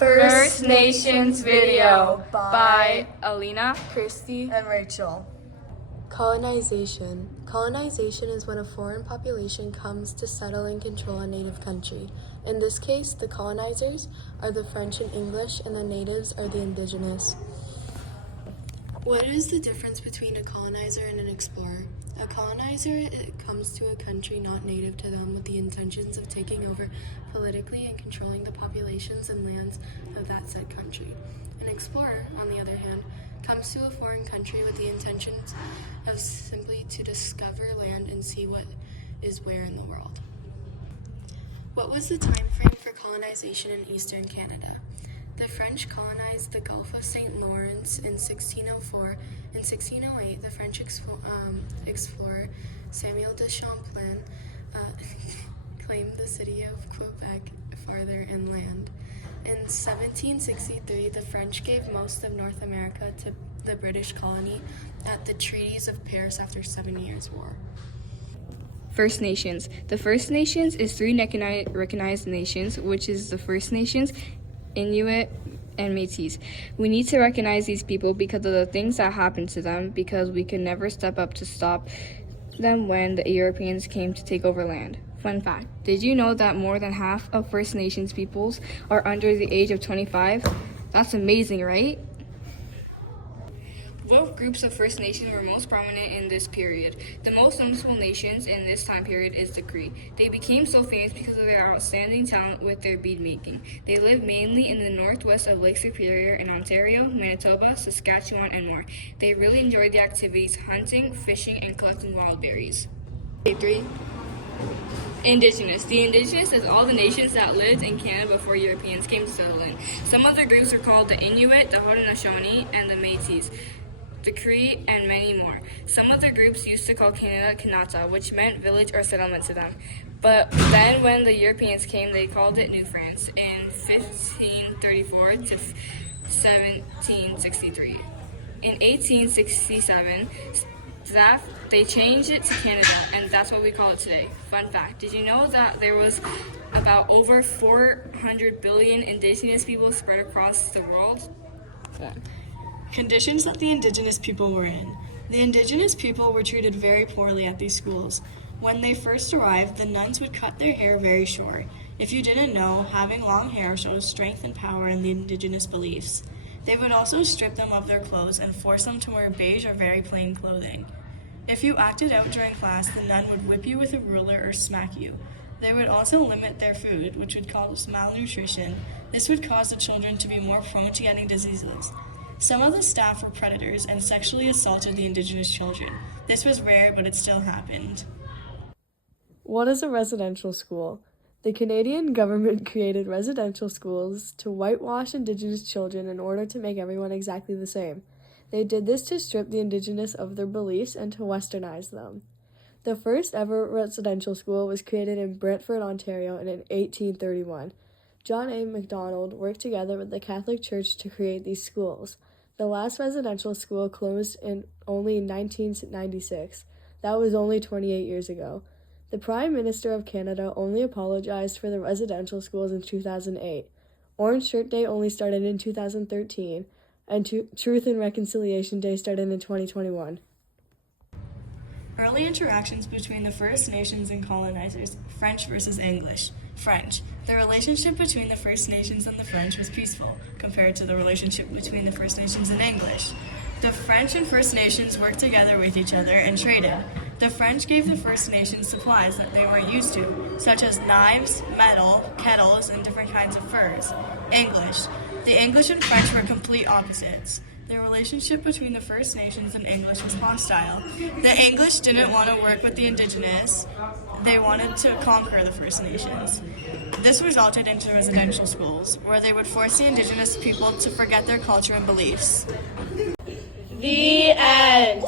First Nations video by Alina, Christy, and Rachel. Colonization. Colonization is when a foreign population comes to settle and control a native country. In this case, the colonizers are the French and English, and the natives are the indigenous. What is the difference between a colonizer and an explorer? A colonizer comes to a country not native to them with the intentions of taking over politically and controlling the populations and lands of that said country. An explorer, on the other hand, comes to a foreign country with the intentions of simply to discover land and see what is where in the world. What was the time frame for colonization in eastern Canada? The French colonized the Gulf of St. Lawrence in 1604. In 1608, the French explorer Samuel de Champlain claimed the city of Quebec farther inland. In 1763, the French gave most of North America to the British colony at the Treaties of Paris after 7 Years' War. First Nations. The First Nations is three recognized nations, which is the First Nations, Inuit, and Métis. We need to recognize these people because of the things that happened to them, because we could never step up to stop them when the Europeans came to take over land. Fun fact, did you know that more than half of First Nations peoples are under the age of 25? That's amazing, right? What groups of First Nations were most prominent in this period? The most noticeable nations in this time period is the Gr7. They became so famous because of their outstanding talent with their bead making. They live mainly in the northwest of Lake Superior in Ontario, Manitoba, Saskatchewan, and more. They really enjoyed the activities hunting, fishing, and collecting wild berries. Day 3. Indigenous. The Indigenous is all the nations that lived in Canada before Europeans came to settle in. Some of the groups are called the Inuit, the Haudenosaunee, and the Métis, the Cree, and many more. Some of the groups used to call Canada Kanata, which meant village or settlement to them. But then when the Europeans came, they called it New France in 1534 to 1763. In 1867, they changed it to Canada, and that's what we call it today. Fun fact, did you know that there was about over 400 billion Indigenous people spread across the world? Conditions that the Indigenous people were in. The Indigenous people were treated very poorly at these schools. When they first arrived, the nuns would cut their hair very short. If you didn't know, having long hair shows strength and power in the Indigenous beliefs. They would also strip them of their clothes and force them to wear beige or very plain clothing. If you acted out during class, the nun would whip you with a ruler or smack you. They would also limit their food, which would cause malnutrition. This would cause the children to be more prone to getting diseases. Some of the staff were predators and sexually assaulted the Indigenous children. This was rare, but it still happened. What is a residential school? The Canadian government created residential schools to whitewash Indigenous children in order to make everyone exactly the same. They did this to strip the Indigenous of their beliefs and to westernize them. The first ever residential school was created in Brantford, Ontario in 1831. John A. Macdonald worked together with the Catholic Church to create these schools. The last residential school closed in only 1996. That was only 28 years ago. The Prime Minister of Canada only apologized for the residential schools in 2008. Orange Shirt Day only started in 2013, and Truth and Reconciliation Day started in 2021. Early interactions between the First Nations and colonizers, French versus English. French. The relationship between the First Nations and the French was peaceful, compared to the relationship between the First Nations and English. The French and First Nations worked together with each other and traded. The French gave the First Nations supplies that they weren't used to, such as knives, metal, kettles, and different kinds of furs. English. The English and French were complete opposites. The relationship between the First Nations and English was hostile. The English didn't want to work with the Indigenous. They wanted to conquer the First Nations. This resulted into residential schools, where they would force the Indigenous people to forget their culture and beliefs. The end.